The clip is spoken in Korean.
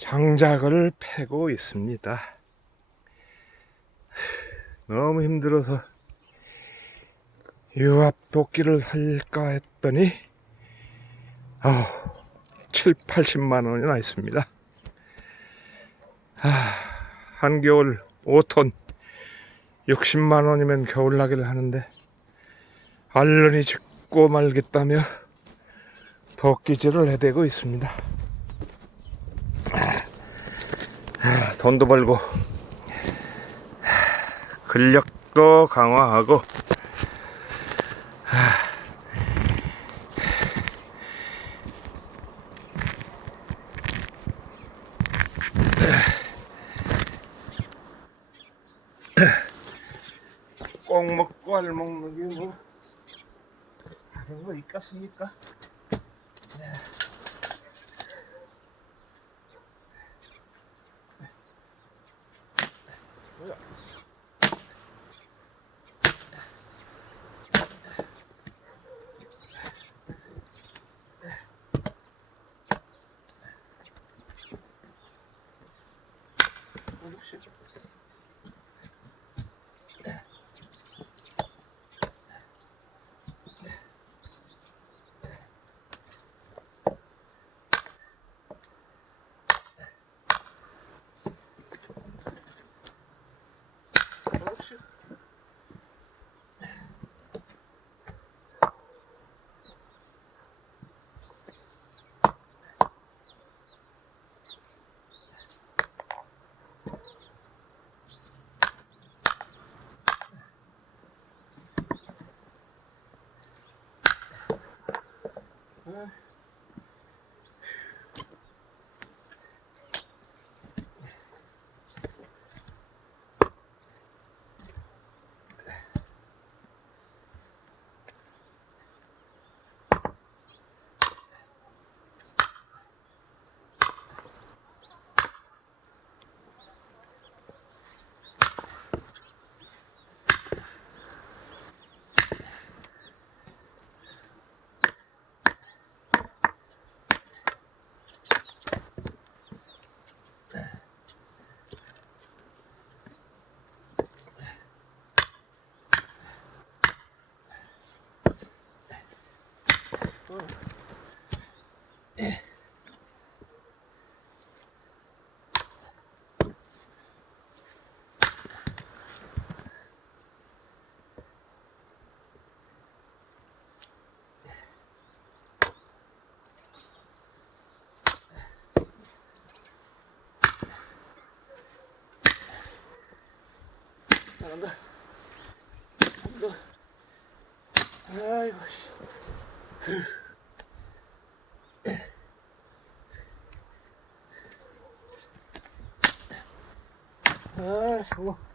장작을 패고 있습니다. 너무 힘들어서 유압 도끼를 살까 했더니 7, 80만 원이나 있습니다. 한겨울 5톤 60만 원이면 겨울나기를 하는데 알른이 죽고 말겠다며 도끼질을 해대고 있습니다. 돈도 벌고 근력도 강화하고 꼭 먹고 알 먹는 게 뭐 다른 거 있겠습니까? 뭐야? 잘한다. 아이고. 수고.